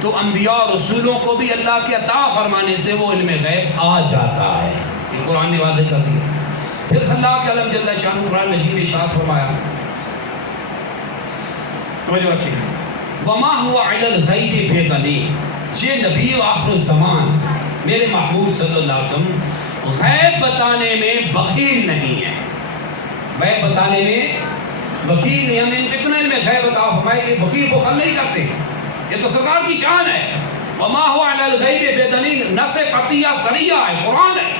تو انبیاء اور رسولوں کو بھی اللہ کے عطا فرمانے سے وہ علم غیب آ جاتا ہے۔ یہ قرآن نے واضح کر دیا۔ پھر اللہ کے علم جل شانہ قرآن مجید نے ارشاد فرمایا، توجہ رکھیے، وما هو علی الغیب بضنین، یہ نبی آخر الزمان میرے محبوب صلی اللہ علیہ وسلم غیب بتانے میں بخیل نہیں ہے، غیب بتانے میں بخیل نہیں، ہم ان کو اتنا علم غیب عطا فرمائے کہ بخیل کو خل نہیں کرتے، یہ تو سرکار کی شان ہے۔ وما هو علی الغیب بضنین، نص قطعیہ صریحہ ہے، قرآن ہے۔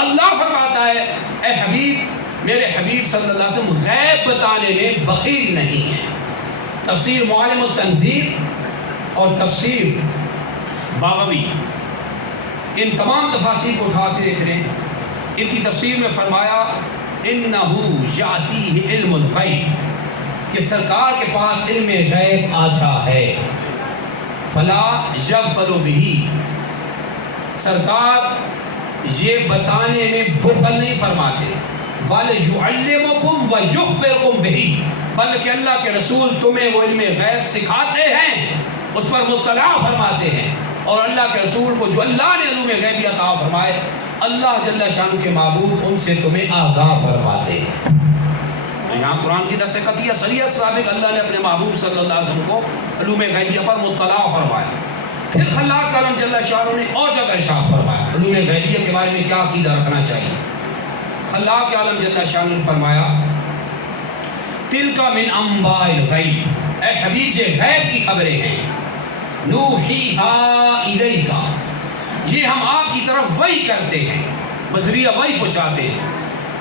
اللہ فرماتا ہے اے حبیب، میرے حبیب صلی اللہ علیہ وسلم غیب بتانے میں بخیل نہیں ہے۔ تفسیر معالم التنزیل اور تفسیر باغوی، ان تمام تفاسیر کو اٹھا کے دیکھ رہے ہیں، ان کی تفسیر میں فرمایا انہو یاتیہ علم الغیب، کہ سرکار کے پاس علم غیب آتا ہے، فلا یبخل بہ، سرکار یہ بتانے میں بخل نہیں فرماتے، بل یعلمکم ویخبرکم بہ، بلکہ اللہ کے رسول تمہیں وہ علم غیب سکھاتے ہیں، اس پر مطلع فرماتے ہیں، اور اللہ کے رسول کو جو اللہ نے علوم غیبی عطا فرمائے اللہ جل شانہ کے محبوب ان سے تمہیں آگاہ فرماتے ہیں۔ تو یہاں قرآن کی نص قطعیہ صریحہ سابق اللہ نے اپنے محبوب صلی اللہ علیہ وسلم کو علوم غیبیہ پر مطلع فرمایا۔ پھر خلاق عالم جل شانہ نے اور جگہ ارشاد فرمایا علوم غیبیہ کے بارے میں کیا عقیدہ رکھنا چاہیے۔ خلاق عالم جل شانہ نے فرمایا تلک من انباء الغیب، اے حبیب یہ غیب کی خبریں ہیں، نوحیہا الیکا، یہ ہم آپ کی طرف وحی کرتے ہیں، بذریعہ وحی پہنچاتے ہیں،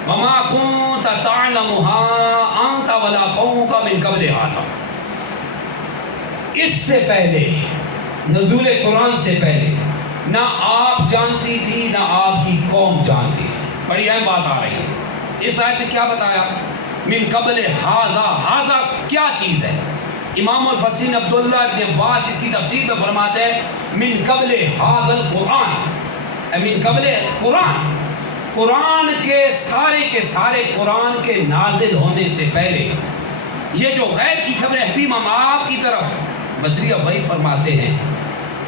وما كنت تعلمها انت ولا قومك من قبل هذا، اس سے پہلے نزول قرآن سے پہلے نہ آپ جانتی تھی نہ آپ کی قوم جانتی تھی۔ بڑی اہم بات آ رہی ہے، اس آیت میں کیا بتایا؟ من قبل هذا، هذا کیا چیز ہے؟ امام الفسین عبداللہ ابن عباس اس کی تفسیر میں فرماتے ہیں من قبل هذا القرآن، من قبل قرآن، قرآن کے سارے قرآن کے نازل ہونے سے پہلے یہ جو غیب کی خبریں حبیب ہم آپ کی طرف بذریعہ وحی فرماتے ہیں،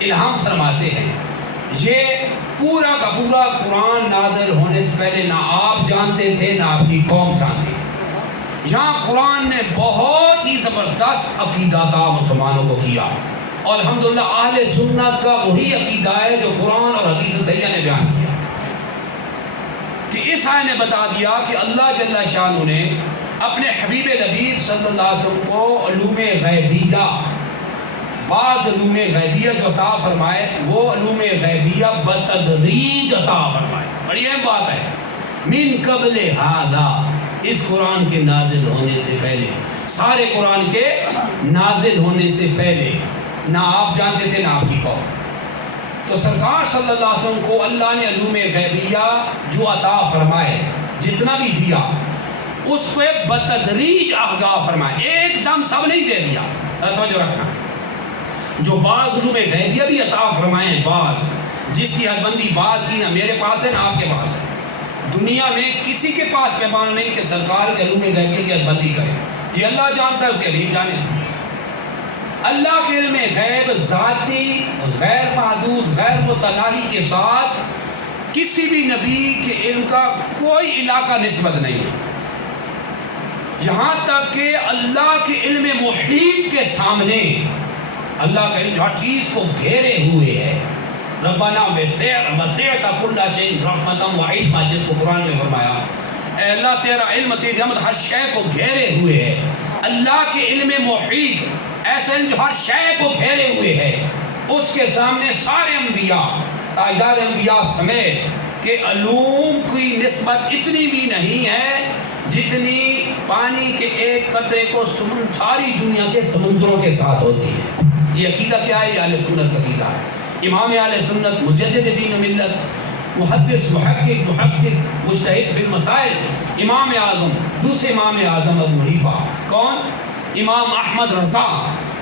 الہام فرماتے ہیں، یہ پورا کا پورا قرآن نازل ہونے سے پہلے نہ آپ جانتے تھے نہ آپ کی قوم جانتی تھی۔ یہاں قرآن نے بہت ہی زبردست عقیدہ تھا مسلمانوں کو کیا، اور الحمدللہ اہل سنت کا وہی عقیدہ ہے جو قرآن اور حدیث صحیحہ نے بیان کیا، کہ اس آیت نے بتا دیا کہ اللہ جل شانہ نے اپنے حبیب لبیب صلی اللہ علیہ وسلم کو علوم غیبیہ، بعض علوم غیبیہ جو عطا فرمائے وہ علوم غیبیہ بتدریج عطا فرمائے۔ بڑی اہم بات ہے، من قبل ھذا، اس قرآن کے نازل ہونے سے پہلے، سارے قرآن کے نازل ہونے سے پہلے نہ آپ جانتے تھے نہ آپ کی قوم۔ تو سرکار صلی اللہ علیہ وسلم کو اللہ نے علوم غیبیہ جو عطا فرمائے جتنا بھی دیا اس پہ بتدریج آگاہ فرمائے، ایک دم سب نہیں دے دیا۔ توجہ رکھنا، جو بعض علوم غیبیہ بھی عطا فرمائے ہیں، بعض جس کی حد بندی بعض کی نہ میرے پاس ہے نہ آپ کے پاس ہے، دنیا میں کسی کے پاس پیمانہ نہیں کہ سرکار کے علوم غیبیہ کی حد بندی کرے، یہ اللہ جانتا ہے، اس کے حبیب جانے۔ اللہ کے علم غیب ذاتی غیر محدود غیر متناہی کے ساتھ کسی بھی نبی کے علم کا کوئی علاقہ نسبت نہیں ہے، یہاں تک کہ اللہ کے علم محیط کے سامنے اللہ کا علم ہر چیز کو گھیرے ہوئے ہے۔ ربنا وسعت کل شیء رحمتا وعلما، جس کو قرآن میں فرمایا اے اللہ تیرا علم تیری رحمت ہر شے کو گھیرے ہوئے ہے۔ اللہ کے علم محیط ایسا علم جو ہر شے کو گھیرے ہوئے ہے، اس کے سامنے سارے انبیاء تاجدار انبیاء سمیت کہ علوم کی نسبت اتنی بھی نہیں ہے جتنی پانی کے ایک قطرے کو ساری دنیا کے سمندروں کے ساتھ ہوتی ہے۔ یہ عقیدہ کیا ہے؟ یہ اہل سنت کا عقیدہ ہے۔ امام اہل سنت مجدد دین و ملت محدث محقق مجتہد فی المسائل امام اعظم دوسرے امام اعظم ابو حنیفہ کون؟ امام احمد رضا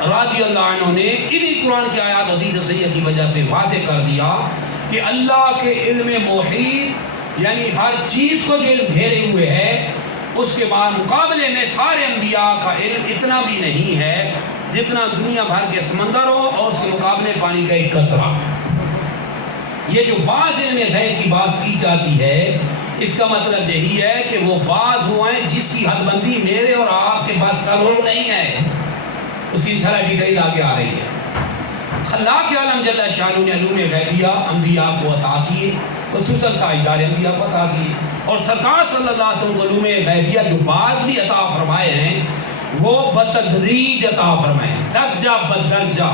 رضی اللہ عنہ نے انہی قرآن کی آیات حدیث صحیحہ کی وجہ سے واضح کر دیا کہ اللہ کے علم محیط یعنی ہر چیز کو جو علم گھیرے ہوئے ہے، اس کے بعد مقابلے میں سارے انبیاء کا علم اتنا بھی نہیں ہے جتنا دنیا بھر کے سمندر ہو اور اس کے مقابلے پانی کا ایک قطرہ۔ یہ جو بعض علم غیب کی بات کی جاتی ہے، اس کا مطلب یہی ہے کہ وہ بعض ہوئے ہیں جس کی حد بندی میرے اور آپ کے بس کا لوگ نہیں ہے، اس کی انشاءاللہ ڈیٹیل آگے آ رہی ہے۔ خلاق عالم جل شانہ نے علوم غیبیہ انبیاء کو عطا کیے، خصوصاً تاجدار انبیاء کو عطا کیے، اور سرکار صلی اللہ علیہ وسلم کو علوم غیبیہ جو بعض بھی عطا فرمائے ہیں وہ بتدریج عطا فرمائے ہیں، درجہ بدرجہ،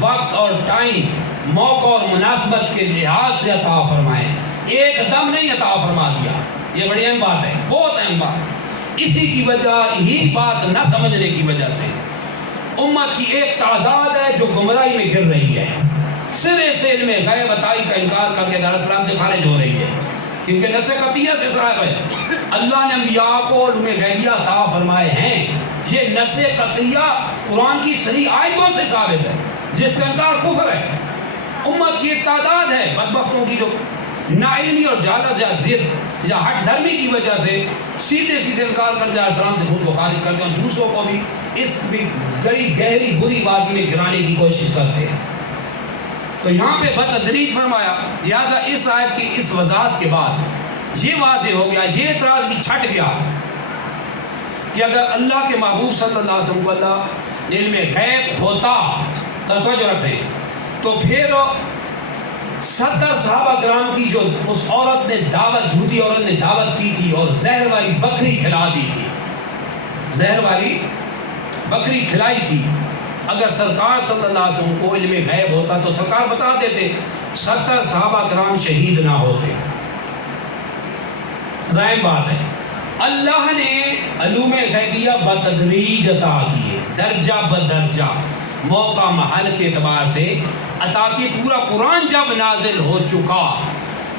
وقت اور ٹائم، موقع اور مناسبت کے لحاظ سے عطا فرمائے، ایک دم نہیں عطا فرما دیا۔ یہ بڑی اہم بات ہے، بہت اہم بات۔ اسی کی وجہ ہی بات نہ سمجھنے کی وجہ سے امت کی ایک تعداد ہے جو گمراہی میں گر رہی ہے، سرے سے علم غیب عطائی کا انکار کر کے دارالسلام سے خارج ہو رہی ہے، کیونکہ نص قطعیہ سے صاحب ہے اللہ نے انبیاء کو علم غیبیہ عطا فرمائے ہیں۔ یہ نص قطعیہ قرآن کی صحیح آیتوں سے ثابت ہے، جس کا انکار کفر ہے۔ امت کی ایک تعداد ہے بدبختوں کی جو ناعلمی اور جہالت یا ضد یا ہٹ دھرمی کی وجہ سے سیدھے انکار کر دیا، اسلام سے خود کو خارج کرتے ہیں، دوسروں کو بھی اس بھی گہری بری وادی میں گرانے کی کوشش کرتے ہیں۔ تو یہاں پہ بتدریج فرمایا، لہٰذا اس آیت کی اس وضاحت کے بعد یہ واضح ہو گیا، یہ اعتراض بھی چھٹ گیا کہ اگر اللہ کے محبوب صلی اللہ علیہ وسلم کو اللہ علم غیب ہوتا، توجہ رکھیں، تو پھر 70 صحابہ کرام کی جو اس عورت نے دعوت، جھوٹی عورت نے دعوت کی تھی اور زہر والی بکری کھلا دی تھی، زہر والی بکری کھلائی تھی، اگر سرکار صلی اللہ علیہ وسلم کو علم غیب ہوتا تو سرکار بتا دیتے، 70 صحابہ کرام شہید نہ ہوتے۔ ظاہر بات ہے اللہ نے علوم غیبیہ بتدریج عطا کیے، درجہ بدرجہ، موقع محل کے اعتبار سے عطا کی۔ پورا قرآن جب نازل ہو چکا،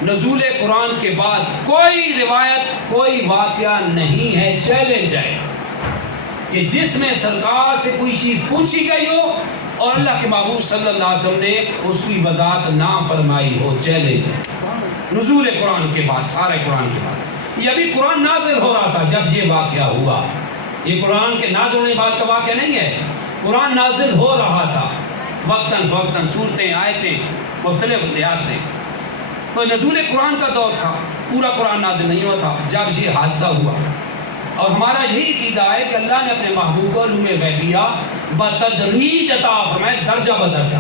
نزول قرآن کے بعد کوئی روایت، کوئی واقعہ نہیں ہے، چیلنج ہے کہ جس میں سرکار سے کوئی چیز پوچھی گئی ہو اور اللہ کے محبوب صلی اللہ علیہ وسلم نے اس کی وضاحت نہ فرمائی ہو، چیلنج ہے۔ نزول قرآن کے بعد، سارے قرآن کے بعد، یہ ابھی قرآن نازل ہو رہا تھا جب یہ واقعہ ہوا، یہ قرآن کے نازل ہونے بعد کا واقعہ نہیں ہے، قرآن نازل ہو رہا تھا وقتاً فوقتاً، صورتیں آیتیں مختلف لحاظ سے، تو نزول قرآن کا دور تھا، پورا قرآن نازل نہیں ہوا تھا جب یہ حادثہ ہوا۔ اور ہمارا یہی عقیدہ ہے کہ اللہ نے اپنے محبوب کو علوم غیبیہ بتدریج عطا فرمائے، درجہ بدرجہ،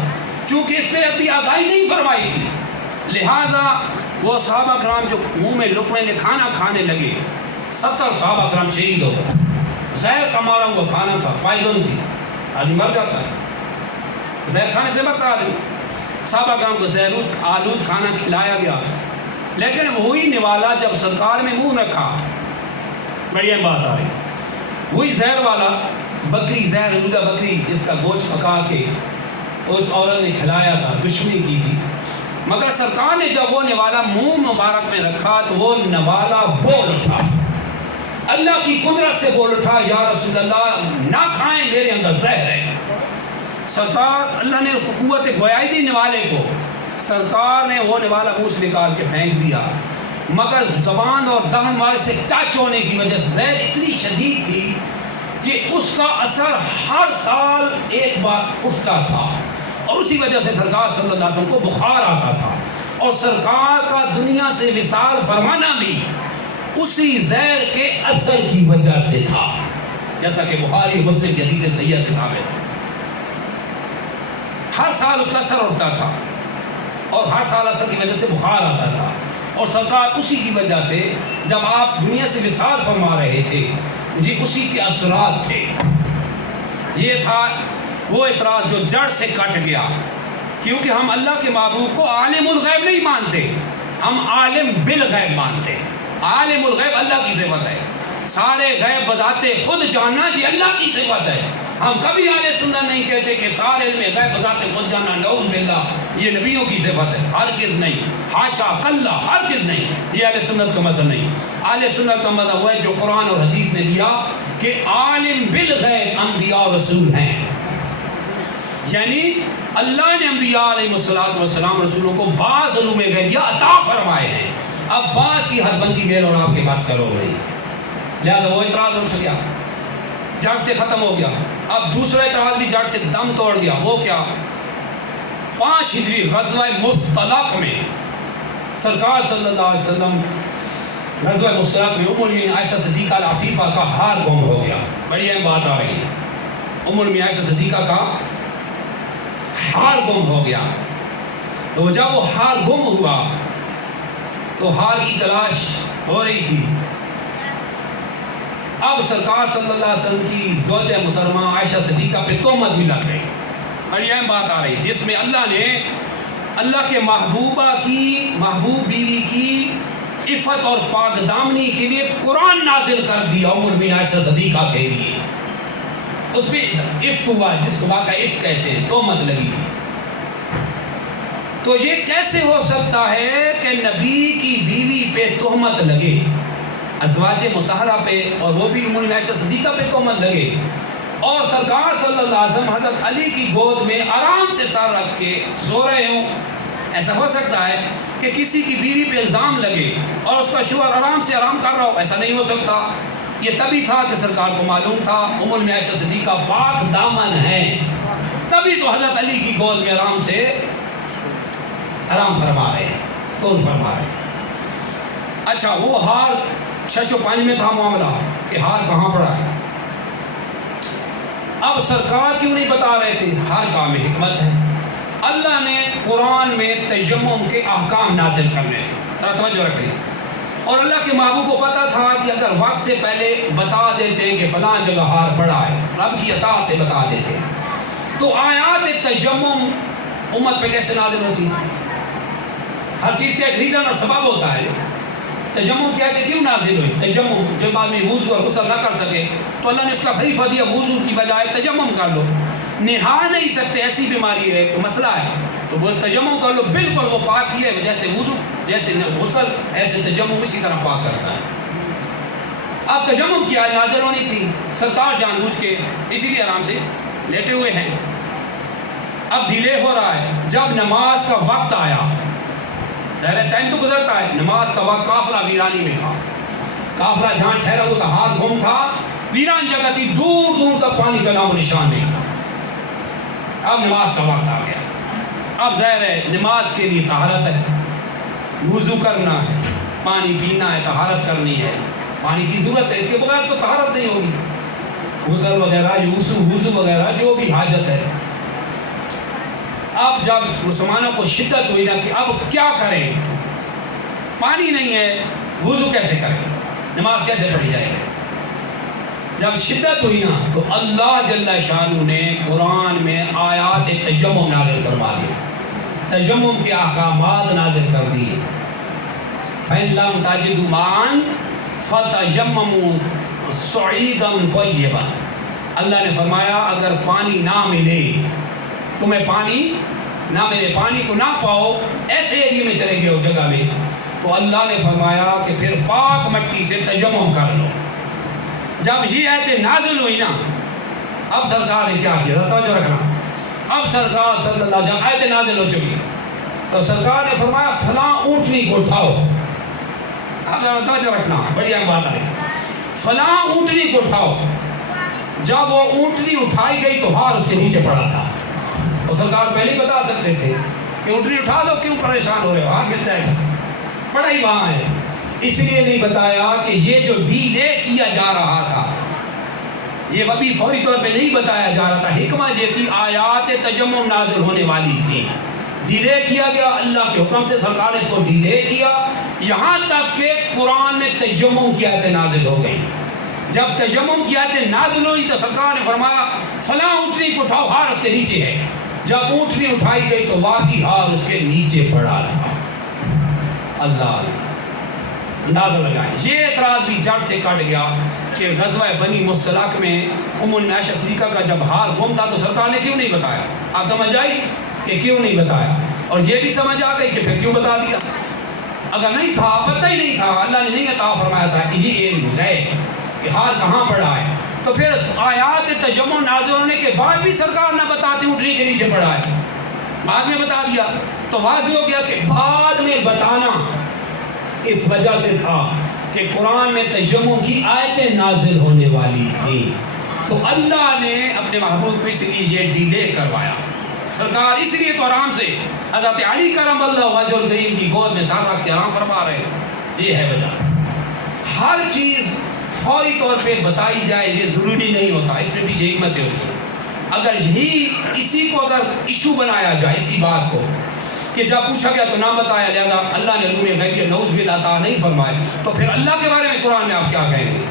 چونکہ اس پہ ابھی آگاہی نہیں فرمائی تھی، لہٰذا وہ صحابہ کرام جو منہ میں لقمے نے کھانا کھانے لگے، 70 صحابہ کرام شہید ہو گئے۔ زہر کا مارا ہوا کھانا تھا، پائزن تھی، آدمی مر جاتا ہے، زہر کھانے سے مرتا آدمی۔ صحابہ کرام کو زہر آلود کھانا کھلایا گیا، لیکن وہی نوالا جب سرکار میں منہ رکھا، بڑی بات آ رہی، وہی زہر والا بکری، زہر آلودہ بکری جس کا گوشت پکا کے اس عورت نے کھلایا تھا، دشمنی کی تھی، مگر سرکار نے جب وہ نوالا منہ مبارک میں رکھا تو وہ نوالا بول اٹھا، اللہ کی قدرت سے بول اٹھا، یا رسول اللہ نہ کھائیں، میرے اندر زہر ہے۔ سرکار اللہ نے اس کو قوت گویائی دی نوالے کو، سرکار نے وہ نوالا منہ سے نکال کے پھینک دیا، مگر زبان اور دہن والے سے ٹچ ہونے کی وجہ سے زہر اتنی شدید تھی کہ اس کا اثر ہر سال ایک بار اٹھتا تھا، اور اسی وجہ سے سرکار صلی اللہ علیہ وسلم کو بخار آتا تھا، اور سرکار کا دنیا سے وصال فرمانا بھی اسی زہر کے اثر کی وجہ سے تھا، جیسا کہ بخاری مسلم کی حدیث صحیحہ سے ثابت ہے۔ ہر سال اس کا اثر اٹھتا تھا اور ہر سال اثر کی وجہ سے بخار آتا تھا، اور سرکار اسی کی وجہ سے جب آپ دنیا سے وصال فرما رہے تھے جی اسی کے اثرات تھے۔ یہ تھا وہ اعتراض جو جڑ سے کٹ گیا، کیونکہ ہم اللہ کے محبوب کو عالم الغیب نہیں مانتے، ہم عالم بالغیب مانتے ہیں۔ عالم الغیب اللہ کی صفت ہے، سارے غیب بذات خود جاننا یہ اللہ کی صفت ہے۔ ہم کبھی اہل سنت نہیں کہتے کہ سارے علم غیب بذات خود جاننا نعوذ باللہ یہ نبیوں کی صفت ہے، ہرگز نہیں، حاشا کلا، ہرگز نہیں، یہ اہل سنت کا مذہب نہیں۔ اہل سنت کا مذہب وہ ہے جو قرآن اور حدیث نے دیا کہ عالم بالغیب انبیاء اور رسول ہیں، یعنی اللہ نے انبیاء علیہ السلام رسولوں کو بعض علوم غیبیہ عطا فرمائے ہیں، اب بعض کی حد بندی میرے اور آپ کے پاس کرو گئی، لہذا وہ اعتراض اٹھ گیا، جڑ سے ختم ہو گیا۔ اب دوسرا اعتراض بھی جڑ سے دم توڑ گیا، وہ کیا؟ 5 ہجری غزوہ مصطلق میں سرکار صلی اللہ علیہ وسلم غزوہ مصطلق میں ام المؤمنین عائشہ صدیقہ العفیفہ کا ہار گم ہو گیا۔ بڑی اہم بات آ رہی ہے، ام المؤمنین عائشہ صدیقہ کا ہار گم ہو گیا، تو جب وہ ہار گم ہوا تو ہار کی تلاش ہو رہی تھی۔ اب سرکار صلی اللہ علیہ وسلم کی زوجہ محترمہ عائشہ صدیقہ پہ تہمت بھی لگ گئی، بڑی اہم بات آ رہی جس میں اللہ نے اللہ کے محبوب بیوی کی عفت اور پاک دامنی کے لیے قرآن نازل کر دیا ام المؤمنین عائشہ صدیقہ کے لیے، اس پہ عفت ہوا جس کو واقعہ عفت کہتے ہیں، تہمت لگی تھی۔ تو یہ کیسے ہو سکتا ہے کہ نبی کی بیوی پہ تہمت لگے، ازواج مطہرہ پہ، اور وہ بھی ام المؤمنین عائشہ صدیقہ پہ تہمت لگے، اور سرکار صلی اللہ علیہ وسلم حضرت علی کی گود میں آرام سے سر رکھ کے سو رہے ہوں؟ ایسا ہو سکتا ہے کہ کسی کی بیوی پہ الزام لگے اور اس کا شوہر آرام سے آرام کر رہا ہو؟ ایسا نہیں ہو سکتا۔ یہ تبھی تھا کہ سرکار کو معلوم تھا ام المؤمنین عائشہ صدیقہ پاک دامن ہیں، تبھی تو حضرت علی کی گود میں آرام سے آرام فرما رہے ہیں، سکون فرما رہے ہیں۔ اچھا، وہ ہار شش و پانی میں تھا معاملہ کہ ہار کہاں پڑا ہے، اب سرکار کیوں نہیں بتا رہے تھے؟ ہر کام میں حکمت ہے، اللہ نے قرآن میں تیمم کے احکام نازل کرنے تھے، توجہ رکھیں، اور اللہ کے محبوب کو پتا تھا کہ اگر وقت سے پہلے بتا دیتے کہ فلاں جگہ ہار پڑا ہے، رب کی عطا سے بتا دیتے تو آیات تیمم امت پہ کیسے نازل ہوتی؟ ہر چیز کا ایک ریزن اور سبب ہوتا ہے۔ تیمم کیا کہ کیوں نازل ہوئی؟ تیمم جب آدمی وضو اور غسل نہ کر سکے تو اللہ نے اس کا خلیفہ دیا وضو کی بجائے تیمم کر لو، نہا نہیں سکتے ایسی بیماری ہے کہ مسئلہ ہے تو وہ تیمم کر لو، بالکل وہ پاک ہی ہے، جیسے وضو جیسے غسل ایسے تیمم اسی طرح پاک کرتا ہے۔ اب تیمم کی آیت نازل ہونی تھی، سرکار جان بوجھ کے اسی لیے آرام سے لیٹے ہوئے ہیں۔ اب ڈیلے ہو رہا ہے، جب نماز کا وقت آیا، ٹائم تو گزرتا ہے، نماز کا وقت، قافلہ ویرانی میں تھا، قافلہ جہاں ٹھہرا ہوا تھا ہاتھ گم تھا، ویران جگہ تھی، دور دور تک پانی کا نام و نشان نہیں تھا۔ اب نماز کا وقت آ گیا، اب ظاہر ہے نماز کے لیے طہارت ہے، وضو کرنا ہے، پانی پینا ہے، طہارت کرنی ہے، پانی کی ضرورت ہے، اس کے بغیر تو طہارت نہیں ہوگی، غسل وغیرہ وضو وغیرہ جو بھی حاجت ہے۔ اب جب مسلمانوں کو شدت ہوئی نا کہ اب کیا کریں، پانی نہیں ہے، وضو کیسے کریں، نماز کیسے پڑھی جائے گی، جب شدت ہوئی نا تو اللہ جل شانہ نے قرآن میں آیات تیمم نازل کروا دی، تیمم کے احکامات نازل کر دیے۔ فَإِن لَّمْ تَجِدُوا مَاءً فَتَيَمَّمُوا صَعِيدًا طَيِّبًا، اللہ نے فرمایا اگر پانی نہ ملے، تمہیں پانی نہ میرے پانی کو نہ پاؤ، ایسے ایریے میں چلے گئے ہو جگہ میں، تو اللہ نے فرمایا کہ پھر پاک مٹی سے تیمم کر لو۔ جب یہ آیتیں نازل ہوئی نا، اب سرکار نے کیا کیا، توجہ رکھنا، اب سرکار صلی اللہ علیہ وسلم، آیتیں نازل ہو چکی تو سرکار نے فرمایا فلاں اونٹنی کو اٹھاؤ۔ اب توجہ رکھنا، بڑی اہم بات ہے، فلاں اونٹنی کو اٹھاؤ۔ جب وہ اونٹنی اٹھائی گئی تو ہار اس کے نیچے پڑا تھا، اور سرکار پہلے ہی بتا سکتے تھے کہ اونٹنی اٹھا دو، کیوں پریشان ہو رہے ہو، ہار ملتا ہے، پڑا ہی وہاں ہے۔ اس لیے نہیں بتایا کہ یہ جو ڈیلے کیا جا رہا تھا، یہ ابھی فوری طور پہ نہیں بتایا جا رہا تھا، حکمت یہ تھی آیات تیمم نازل ہونے والی تھی، ڈیلے کیا گیا اللہ کے حکم سے، سرکار نے اس کو ڈیلے کیا یہاں تک کہ قرآن میں تیمم کی آیتیں نازل ہو گئی۔ جب تیمم کی آیتیں نازل ہوئی تو سرکار نے فرمایا فلاں اونٹنی کو اٹھاؤ، ہار اس کے نیچے ہے۔ جب اونٹنی اٹھائی گئی تو واقعی ہار اس کے نیچے پڑا تھا۔ اللہ اندازہ لگائیں، یہ اعتراض بھی جڑ سے کٹ گیا کہ غزوہ بنی مستلق میں ام النعش صدیقہ کا جب ہار گم تھا تو سرکار نے کیوں نہیں بتایا؟ آپ سمجھ آئی کہ کیوں نہیں بتایا، اور یہ بھی سمجھ آ گئی کہ پھر کیوں بتا دیا؟ اگر نہیں تھا، پتہ ہی نہیں تھا، اللہ نے نہیں عطا فرمایا تھا کہ یہ علم ہے کہ ہار کہاں پڑا ہے، تو پھر آیات تیمم نازل ہونے کے بعد بھی سرکار نہ بتاتی اونٹنی کے نیچے پڑا ہے، بعد میں بتا دیا، تو واضح ہو گیا کہ بعد میں بتانا اس وجہ سے تھا کہ قرآن میں تیمم کی آیتیں نازل ہونے والی تھی، تو اللہ نے اپنے محبوب کو اس لیے یہ ڈیلے کروایا۔ سرکار اس لیے تو آرام سے حضرت علی کرم اللہ وجہ الکریم کی گود میں سارا کے آرام فرما رہے ہیں، یہ ہے وجہ۔ ہر چیز فوری طور پہ بتائی جائے یہ ضروری نہیں ہوتا، اس میں بھی حکمتیں ہوتی ہیں۔ اگر یہی اسی کو اگر ایشو بنایا جائے، اسی بات کو کہ جب پوچھا گیا تو نہ بتایا، لہذا اللہ نے علوم غیب نعوذ باللہ عطا نہیں فرمائے، تو پھر اللہ کے بارے میں قرآن میں آپ کیا کہیں گے؟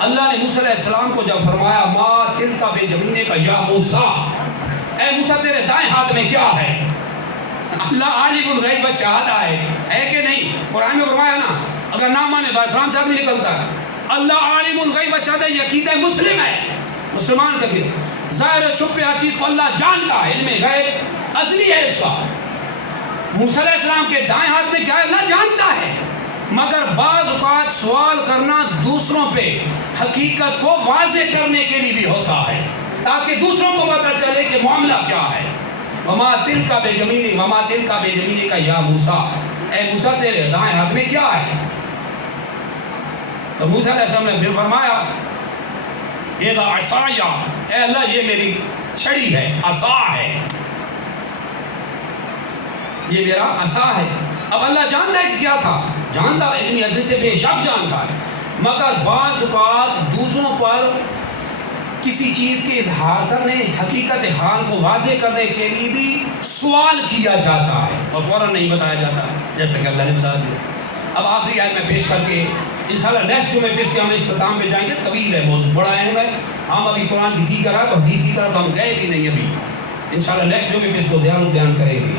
اللہ نے موسیٰ علیہ السلام کو جب فرمایا ما تلک بیمینک یا موسیٰ، اے موسیٰ تیرے دائیں ہاتھ میں کیا ہے؟ اللہ عالم الغیب والشہادہ ہے کہ نہیں؟ قرآن میں فرمایا نا، اگر نہ مانے تو اسلام سے آدمی نکلتا ہے۔ اللہ عالم الغیب والشہادہ یہ عقیدہ مسلم ہے، مسلمان کا کہ ظاہر چھپے ہر چیز کو اللہ جانتا ہے، علم غیب اصلی ہے اس کا۔ موسیٰ علیہ السلام کے دائیں ہاتھ میں کیا ہے اللہ جانتا ہے، مگر بعض اوقات سوال کرنا دوسروں پہ حقیقت کو واضح کرنے کے لیے بھی ہوتا ہے، تاکہ دوسروں کو پتہ چلے کہ معاملہ کیا ہے۔ وما تلک بیمینک وما تلک بیمینک یا موسیٰ، اے موسیٰ تیرے دائیں ہاتھ میں کیا ہے؟ تو موسیٰ علیہ السلام نے پھر فرمایا اذا عصایا، اے اللہ یہ میری چھڑی ہے، عصا ہے، یہ میرا عصا ہے۔ اب اللہ جانتا ہے کہ کیا تھا، جانتا ہے، علمی ازلی سے بے شک جانتا ہے، مگر بعض اوقات دوسروں پر کسی چیز کے اظہار کرنے، حقیقت حال کو واضح کرنے کے لیے بھی سوال کیا جاتا ہے اور فوراً نہیں بتایا جاتا، جیسا کہ اللہ نے بتا دیا۔ اب آخری آیت میں پیش کر کے انشاءاللہ نیکسٹ میں پیش کے ہم اختتام پہ جائیں گے، طویل ہے موضوع، بڑا اہم ہے، ہم ابھی قرآن کی تھی کرا تو حدیث کی طرف ہم گئے بھی نہیں ابھی، انشاءاللہ نیکسٹ جو میں اس کو بیان کریں گے۔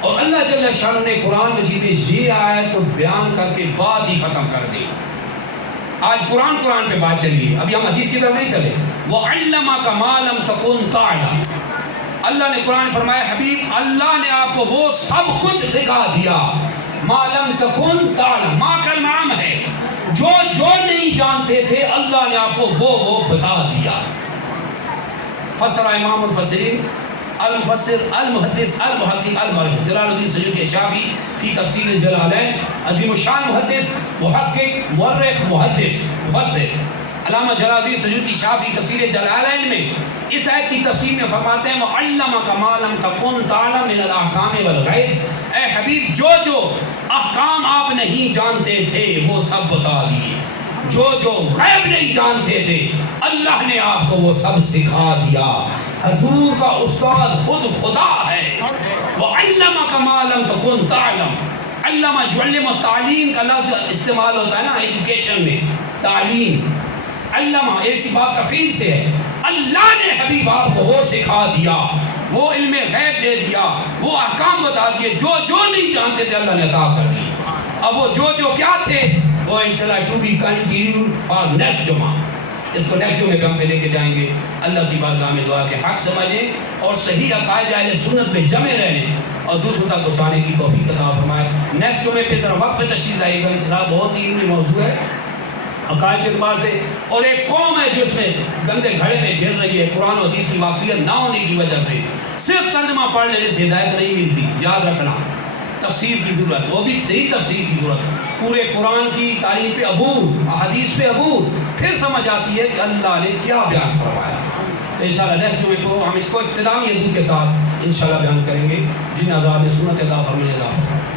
اور اللہ جل شانہ نے قرآن مجید میں یہ آیت بیان کر کے بات ہی ختم کر دی۔ آج قرآن پہ بات چلیے، ابھی ہم حدیث کی طرف نہیں چلے۔ وَعَلَّمَكَ مَا لَمْ تَكُنْ تَعْلَمْ، اللہ نے قرآن فرمایا حبیب اللہ نے آپ کو وہ سب کچھ سکھا دیا، مَا لَمْ تَكُنْ تَعْلَمْ، مَا کلمہ عام ہے، جو نہیں جانتے تھے اللہ نے آپ کو وہ بتا دیا۔ فسر امام الفسرین المفسر المحدث المحقق المؤرخ جلال الدین سیوطی شافعی فی تفسیر الجلالین، عظیم الشان محدث محقق مؤرخ محدث مفسر علامہ جلال الدین سیوطی شافعی تفسیر جلالین میں اس آیت کی تفسیر میں فرماتے ہیں وَعَلَّمَكَ مَا لَمْ تَكُنْ تَعْلَمْ مِنَ الْأَحْكَامِ وَالْغَیْبِ، اے حبیب جو احکام آپ نہیں جانتے تھے وہ سب بتا دیے، جو غیب نہیں جانتے تھے اللہ نے آپ کو وہ سب سکھا دیا۔ حضور کا استاد خود خدا ہے۔ وَعَلَّمَكَ مَا لَمْ تَكُنْ تَعْلَمْ، علامہ یعلم تعلیم کا لفظ استعمال ہوتا ہے نا ایجوکیشن میں، تعلیم، علامہ ایسی بات تفعیل سے ہے، اللہ نے حبیب آپ کو وہ سکھا دیا، وہ علم غیب دے دیا، وہ احکام بتا دیے، جو نہیں جانتے تھے اللہ نے عطا کر دی۔ اب وہ جو کیا تھے وہ انشاءاللہ to be continued for next جمعہ، اس کو نیکسٹ جمعے پہ ہم پہ لے کے جائیں گے. اللہ کی بارگاہ میں دعا کہ حق سمجھیں اور صحیح عقائد اہل سنت پہ جمے رہیں اور دوسروں تک پہنچانے کی توفیق عطا فرمائے. نیکسٹ جمعے پہ ذرا وقت پہ تشریف لائے گا انشاءاللہ. بہت ہی علمی موضوع ہے عقائد کے اعتبار سے, اور ایک قوم ہے جو اس میں گندے گھڑے میں گر رہی ہے قرآن و حدیث کی واقفیت نہ ہونے کی وجہ سے. صرف ترجمہ پڑھ لینے سے ہدایت نہیں ملتی, یاد رکھنا. تفسیر کی ضرورت, وہ بھی صحیح تفسیر کی ضرورت, پورے قرآن کی تعلیم پہ عبور, حدیث پہ عبور, پھر سمجھ آتی ہے کہ اللہ نے کیا بیان فرمایا. تو انشاءاللہ نیکسٹ جمعے کو ہم اس کو اختتامی ادعو کے ساتھ انشاءاللہ بیان کریں گے. جن حضرات نے سنت ادا فرمائے